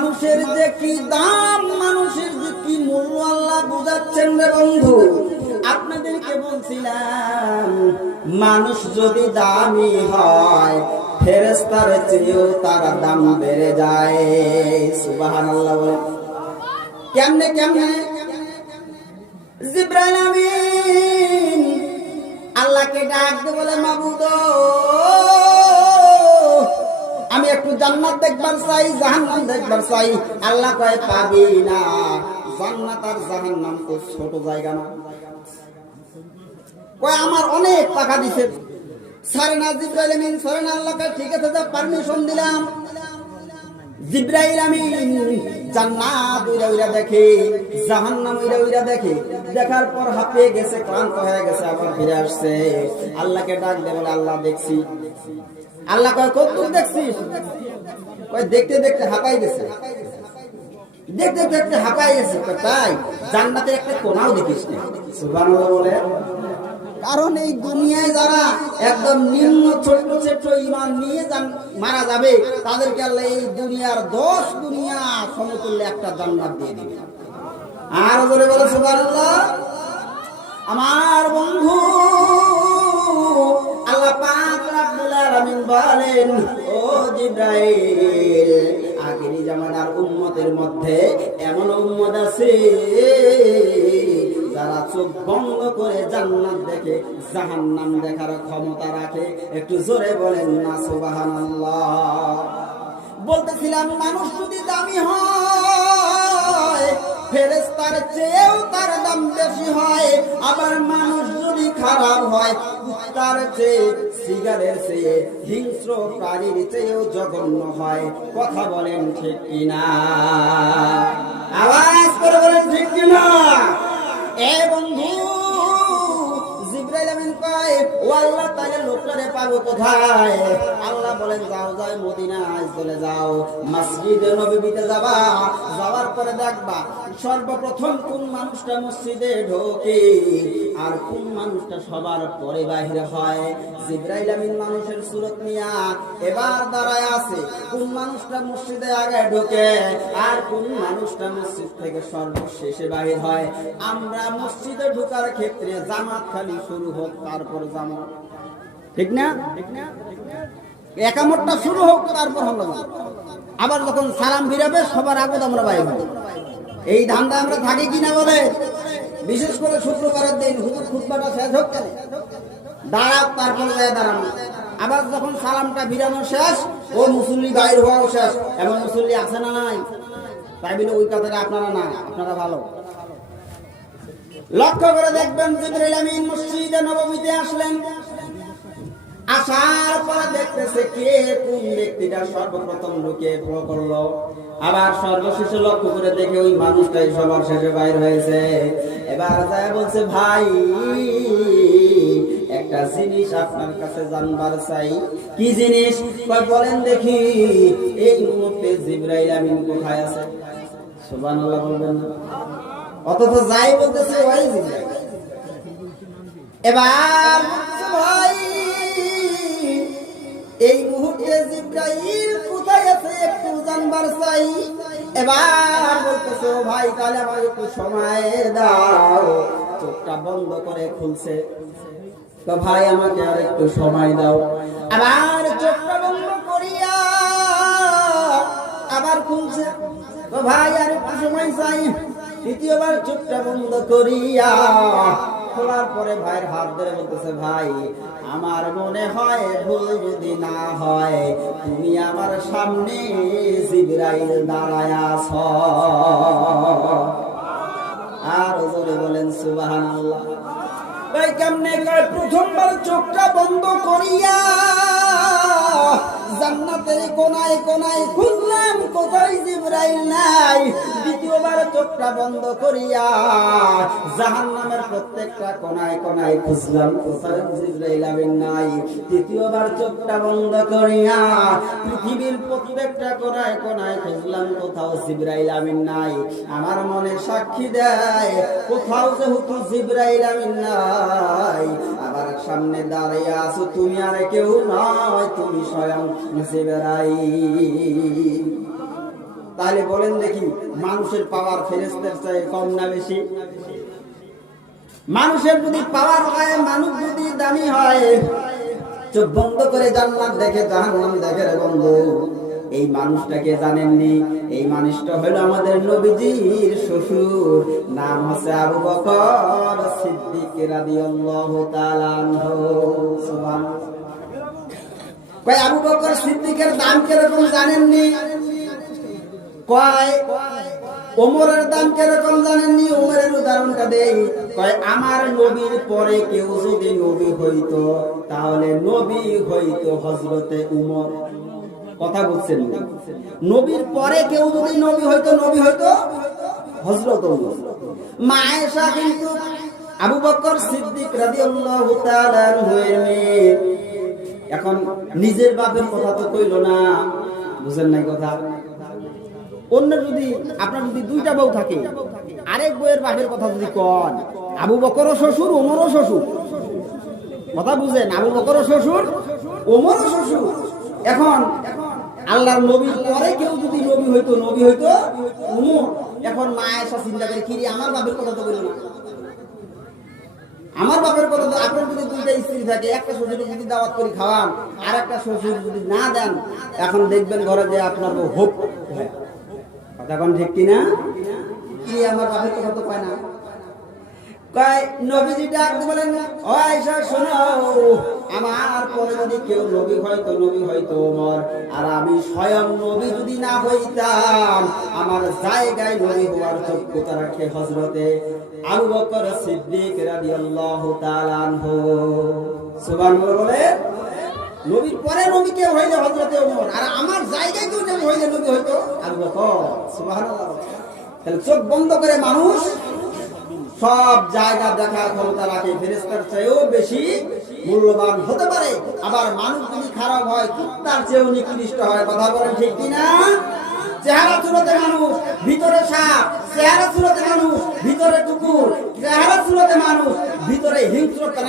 মানুষের যে কি দাম, মানুষের যে কি মূল্য, আল্লাহ বুঝাচ্ছেন রে বন্ধু। আপনাদেরকে বলছিলাম, মানুষ যদি দামি হয় ফেরেস্তার চেয়েও তার দাম বেড়ে যায়। সুবাহান আল্লাহ বলে। কেমনে কেমনে? জিব্রাইল আমিন, আল্লাহকে ডাক দে বলে, মাবুদ আমি একটু জান্নাত দেখবার চাই, জাহান্নাম দেখবার চাই। আল্লাহ কয়, পাবি না। জান্নাত আর জাহান্নাম তো ছোট জায়গা না। কয়, আমার অনেক টাকা দিছে। সারে না জিব্রাইল আমিন সারে না আল্লাহকে, ঠিক আছে যা পারমিশন দিলাম। জিব্রাইল আমিন জান্নাত উইরা উইরা দেখে, জাহান্নাম উইরা উইরা দেখে। দেখার পর হাঁপিয়ে গেছে, ক্লান্ত হয়ে গেছে, আবার ফিরে আসছে। আল্লাহকে ডাক দে বলে, আল্লাহ, দেখছি। আল্লাহ কয়, কত দেখছিস? কয়, দেখতে দেখতে হাঁপাই গেছে। দেখতে দেখতে হাঁপাই গেছে। তাই, জান্নাতের একটা কোনাও দেখিস না। সুবহানাল্লাহ বলে কারণ এই দুনিয়ায় যারা একদম নিম্ন ছোট্ট ছোট্ট ইমান নিয়ে মারা যাবে, তাদেরকে আল্লাহ এই দুনিয়ার দশ দুনিয়া সমতুল্য একটা জান্নাত দিয়ে দিবে। আর বলে বলে, সুবহানাল্লাহ। আমার বন্ধু, আল্লাহ পাক রব্বুল আলামিন বলেন, ও জিব্রাইল আখিরি জামানার উম্মতের মধ্যে এমন উম্মত আছে যারা চোখ বন্ধ করে জান্নাত দেখে, জাহান্নাম দেখার ক্ষমতা রাখে। একটু জোরে বলেন না, সুবহানাল্লাহ। বলতেছিলাম, মানুষ যদি দামি হয় ফেরেস্তার চেয়েও তার দাম বেশি হয়। আবার মানুষ যদি খারাপ হয় তার চেয়ে, সিগারের চেয়ে, হিংস্র প্রাণীর চেয়েও জঘন্য হয়। কথা বলেন ঠিক কিনা? আওয়াজ করে বলেন ঠিক কিনা? পাবো কোথায়? আল্লাহ বলেন, যাও যাও, মদিনায় চলে যাও। মসজিদে নবীতে যাবা। যাওয়ার পরে দেখবা, সর্বপ্রথম কোন মানুষটা মসজিদে ঢোকে আর কোন মানুষটা সবার পরে বাহির হয়। জিব্রাইল আমিন মানুষের সুরত নিয়া এবার দাঁড়ায় আছে, কোন মানুষটা মসজিদে আগে ঢোকে আর কোন মানুষটা মসজিদ থেকে সর্বশেষে বাহির হয়। আমরা মসজিদে ঢোকার ক্ষেত্রে জামাত খালি শুরু হোক, তারপর জামাত। ঠিক না? একামতটা শুরু হোক, তারপর জামাত। আবার যখন সালাম ফিরাবে, সবার আগত আমরা বাইরে। এই ধান্দা আমরা থাকি কিনা বলে? বিশেষ করে শুক্রবারের দিন হুজুর খুতবাটা শেষ হোক কেন? দাঁড়াও, তারপরে যায় দাঁড়ানো। আবার যখন সালামটা ফিরানো শেষ, ও মুসল্লি বাইর হওয়াও শেষ। এমন মুসল্লি আছে না নাই? তাই বলে ওই কাতারে আপনারা না, আপনারা ভালো। লক্ষ্য করে দেখবেন আমিন মসজিদে নবমীতে আসলেন। আসার পরে দেখতেছে কে কোন ব্যক্তিটা সর্বপ্রথম ঢুকে ফলো করল। আবার সর্বশেষে লক্ষ্য করে দেখে ওই মানুষটাই সবার শেষে বাইর হয়েছে। এবার যায় বলছে, ভাই, একটা জিনিস আপনার কাছে জানবার চাই। কি জিনিস? বলেন দেখি। এই মুহূর্তে জিব্রাইল আমিন কোথায় আছে? সুবহানাল্লাহ বলবেন অথচ যাই বলতেছে, ওই জিব্রাইল। এবার ভাই এই মুহূর্তে জিব্রাইল কোথায় আছে একটু জানবার চাই। এবার বলতেছে, ও ভাই, তাহলে আমার একটু সময় দাও। চোখটা বন্ধ করে খুলছে। তো ভাই, আমাকে আর একটু সময় দাও। আবার চোখটা বন্ধ করিয়া আবার খুলছে। তো ভাই, আর একটু সময় চাই। দ্বিতীয়বার চোখটা বন্ধ করিয়া খোলার পরে ভাইয়ের হাত ধরে বলতেছে, ভাই আমার মনে হয় ভুল যদি না হয়, তুমি আমার সামনে জিবরাইল দাঁড়ায় আছ। আর জোরে বলেন, সুবহানাল্লাহ। ভাই, কেমনে কয়, প্রথমবার চোখটা বন্ধ করিয়া জান্নাতের কোনায় কোনায় খুললাম, কোথায় জিবরাইল দ্বিতীয়বার চোখটা বন্ধ করিয়া জাহান্নামের প্রত্যেকটা কোনায় কোনায় খুঁজলাম কোথায় নাই। তৃতীয়বার চোখটা বন্ধ করিয়া পৃথিবীর প্রত্যেকটা কোনায় কোনায় খুঁজলাম, কোথাও জিবরাইল আমিন নাই। আমার মনে সাক্ষী দেয়, কোথাও যেহেতু জিবরাইল আমিন নাই। আবার সামনে দাঁড়িয়ে আছো তুমি আর কেউ নয়, তুমি স্বয়ং জিবরাইল তাহলে বলেন দেখি, মানুষের পাওয়ার ফেরেস্তের চেয়ে কম না বেশি? মানুষের যদি পাওয়ার হয়, মানুষ যদি দামি হয়, চোখ বন্ধ করে জান্নাত দেখে জাহান্নাম দেখে রে বন্ধু। এই মানুষটাকে জানেননি? এই মানুষটা হলো আমাদের নবীজির শ্বশুর, নাম হচ্ছে আবু বকর সিদ্দিক রাদিয়াল্লাহু তাআলা আনহু। সুবহানাল্লাহ। কয়, আবু বকর সিদ্দিকের দাম কীরকম জানেননি? কয় দাম কীরকম জানেননি? ওমরের উদাহরণটা আমার পরে কেউ যদি হইতো, তাহলে নবী হইতো উমর। কথা নবীর পরে কেউ যদি নবী নবী হইতো কিন্তু আবু বকর সিদ্দিক এখন নিজের বাপের কথা তো কইল না। বুঝেন নাই কথা? অন্য যদি আপনার যদি দুইটা বউ থাকে, আরেক বউয়ের বাপের কথা যদি কন, আবু বকরও শ্বশুর, ওমরও শ্বশুর। কথা বুঝেন, আবু বকরও শ্বশুর, ওমরও শ্বশুর। এখন আল্লাহর নবীর পরে কেউ যদি নবী হইতো নবী হইতো এখন মা এসা চিন্তা করে, কি আমার বাপের কথা তো বলল আমার বাপের কথা তো আপনার যদি দুইটা স্ত্রী থাকে, একটা শ্বশুর যদি দাওয়াত করে খাওয়ান আর একটা শ্বশুর যদি না দেন, এখন দেখবেন ঘরে যে আপনার বউ ঠিক কিনা? আমার পায় না? নবী হয়তো নবী হয়তো আর আমি স্বয়ং নবী যদি না আমার জায়গায় নবী হওয়ার যোগ্যতা রাখে হজরতে আবু বকর সিদ্দিক আনহু। সুবহানাল্লাহ বলে নবীর পরে নবী কেউ হইলে হজরতে ওমর। আর আমার জায়গায় কেউ নবী হইলে নবী হইতো সুবহানাল্লাহ। তাহলে চোখ বন্ধ করে মানুষ সব জায়গা দেখার ক্ষমতা রাখে। ফেরেস্তার চেয়েও বেশি মূল্যবান হতে পারে। আবার মানুষ যদি খারাপ হয় তার চেয়েও নিকৃষ্ট হয়। কথা বলেন ঠিক কিনা চেহারা চুলোতে মানুষ, ভিতরে সাপ। চেহারা চুলোতে মানুষ, ভিতরে কুকুর। চেহারা চুলোতে মানুষ, ভিতরে হিংস্রতা নাই